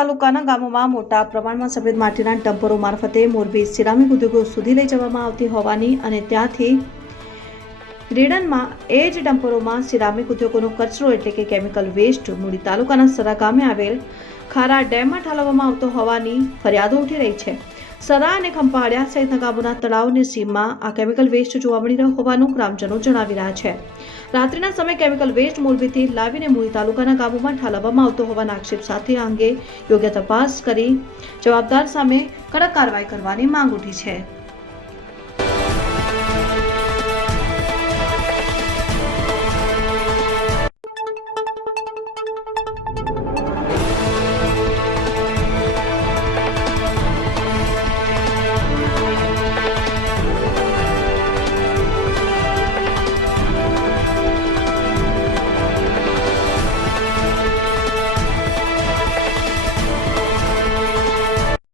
તાલુકાના ગામોમાં મોટા પ્રમાણમાં સફેદ માટીના ડમ્પરો મારફતે મોરબી સિરામિક ઉદ્યોગો સુધી લઈ જવામાં આવતી હોવાની અને ત્યાંથી રેડનમાં એ જ ડમ્પરોમાં સિરામિક ઉદ્યોગોનો કચરો એટલે કે કેમિકલ વેસ્ટ મૂડી તાલુકાના સરા ગામે આવેલ ખારા ડેમમાં ઠાલવવામાં આવતો હોવાની ફરિયાદો ઉઠી રહી છે. સરા અને ખંભાળિયા સહિતના ગામોના તળાવની સીમમાં આ કેમિકલ વેસ્ટ જોવા મળી રહ્યો હોવાનું ગ્રામજનો જણાવી રહ્યા છે. રાત્રિના સમયે કેમિકલ વેસ્ટ મોરબીથી લાવીને મૂળી તાલુકાના ગામોમાં ઠાલવવામાં આવતો હોવાના આક્ષેપ સાથે આ અંગે યોગ્ય તપાસ કરી જવાબદાર સામે કડક કાર્યવાહી કરવાની માંગ ઉઠી છે.